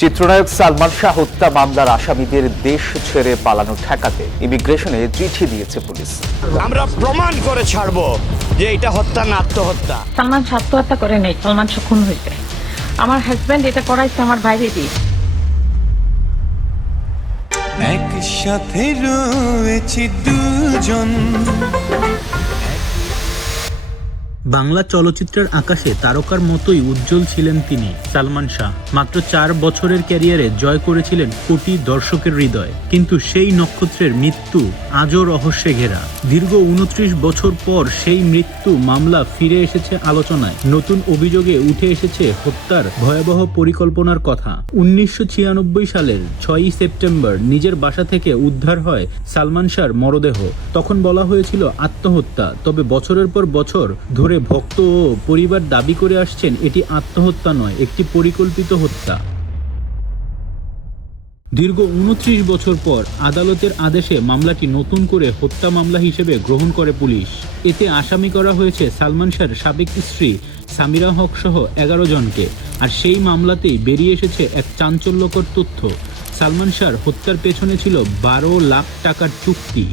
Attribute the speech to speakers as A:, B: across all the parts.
A: চিত্রনায়ক সালমান শাহ হত্যা মামলার আসামিদের দেশ ছেড়ে পালানো ঠেকাতে ইমিগ্রেশনে চিঠি দিয়েছে পুলিশ।
B: আমরা প্রমাণ করে ছাড়বো যে এটা হত্যা না আত্মহত্যা।
C: সালমান শাহ আত্মহত্যা করে নেই সালমান শাহ খুন হয়েছে। আমার হাজব্যান্ড এটা করাইছে আমার বাইরে দিয়ে।
D: একসাথে রয়েছি দুজন।
E: বাংলা চলচ্চিত্রের আকাশে তারকার মতোই উজ্জ্বল ছিলেন তিনি, সালমান শাহ। মাত্র চার বছরের ক্যারিয়ারে জয় করেছিলেন কোটি দর্শকের হৃদয়। কিন্তু সেই নক্ষত্রের মৃত্যু আজও রহস্যে ঘেরা। দীর্ঘ উনত্রিশ বছর পর সেই মৃত্যু মামলা ফিরে এসেছে আলোচনায়। নতুন অভিযোগে উঠে এসেছে হত্যার ভয়াবহ পরিকল্পনার কথা। উনিশশো ছিয়ানব্বই সালের ছয়ই সেপ্টেম্বর নিজের বাসা থেকে উদ্ধার হয় সালমান শাহর মরদেহ। তখন বলা হয়েছিল আত্মহত্যা, তবে বছরের পর বছর ধরে ভক্ত পরিবার দাবি করে আসছেন, এটি আত্মহত্যা নয়, একটি পরিকল্পিত হত্যা। দীর্ঘ উনত্রিশ বছর পর আদালতের আদেশে মামলাটি নতুন করে হত্যা মামলা হিসেবে গ্রহণ করে পুলিশ। এতে আসামি করা হয়েছে সালমান শাহর সাবেক স্ত্রী সামিরা হক সহ এগারো জনকে, আর সেই মামলাতেই বেরিয়ে এসেছে এক চাঞ্চল্যকর তথ্য। সালমান শাহর হত্যার পেছনে ছিল বারো লাখ টাকার চুক্তি।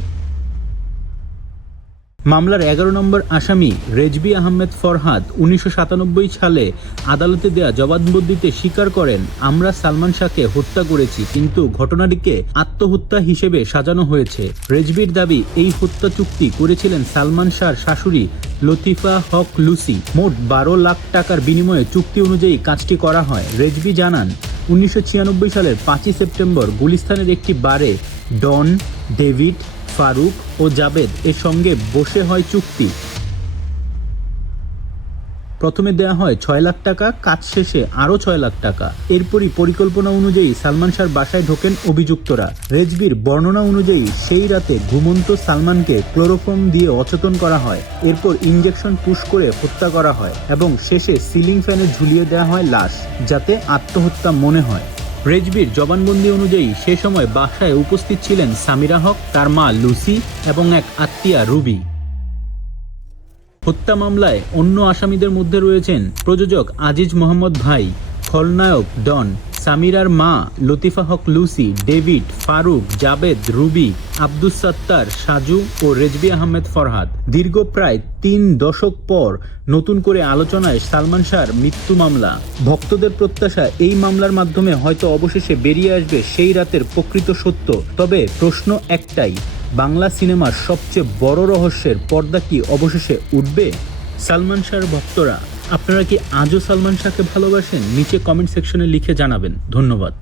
E: মামলার এগারো নম্বর আসামি রেজবি আহমেদ ফরহাদ উনিশশো সাতানব্বই সালে আদালতে দেয়া জবানবন্দিতে স্বীকার করেন, আমরা সালমান শাহকে হত্যা করেছি, কিন্তু ঘটনাটিকে আত্মহত্যা হিসেবে সাজানো হয়েছে। রেজবির দাবি, এই হত্যা চুক্তি করেছিলেন সালমান শাহর শাশুড়ি লতিফা হক লুসি। মোট বারো লাখ টাকার বিনিময়ে চুক্তি অনুযায়ী কাজটি করা হয়। রেজবি জানান, উনিশশো ছিয়ানব্বই সালের পাঁচই সেপ্টেম্বর গুলিস্তানের একটি বারে ডন, ডেভিড ফারুক ও জাবেদ এর সঙ্গে বসে হয় চুক্তি। প্রথমে দেয়া হয় ছয় লাখ টাকা, কাজ শেষে আরও ছয় লাখ টাকা। এরপরই পরিকল্পনা অনুযায়ী সালমান শাহর বাসায় ঢোকেন অভিযুক্তরা। রেজবির বর্ণনা অনুযায়ী সেই রাতে ঘুমন্ত সালমানকে ক্লোরোফর্ম দিয়ে অচেতন করা হয়। এরপর ইঞ্জেকশন পুশ করে হত্যা করা হয় এবং শেষে সিলিং ফ্যানে ঝুলিয়ে দেওয়া হয় লাশ, যাতে আত্মহত্যা মনে হয়। রেজবির জবানবন্দি অনুযায়ী সে সময় বাসায় উপস্থিত ছিলেন সামিরা হক, তার মা লুসি এবং এক আত্মীয়া রুবি। হত্যা মামলায় অন্য আসামিদের মধ্যে রয়েছেন প্রযোজক আজিজ মোহাম্মদ ভাই, খলনায়ক ডন। সামিরার মা, Latifa Haque Lucy, David, Faruk, Javed, Ruby, Abdus Sattar, Saju ও রেজবি আহমেদ ফরহাদ। দীর্ঘ প্রায় তিন দশক পর নতুন করে আলোচনায় সালমান শাহর মৃত্যু মামলা। ভক্তদের প্রত্যাশা এই মামলার মাধ্যমে হয়তো অবশেষে বেরিয়ে আসবে সেই রাতের প্রকৃত সত্য। তবে প্রশ্ন একটাই, বাংলা সিনেমার সবচেয়ে বড় রহস্যের পর্দা কি অবশেষে উঠবে? সালমান শাহর ভক্তরা। আপনারা কি আজও সালমান শাহকে ভালোবাসেন? নিচে কমেন্ট সেকশনে লিখে জানাবেন। ধন্যবাদ।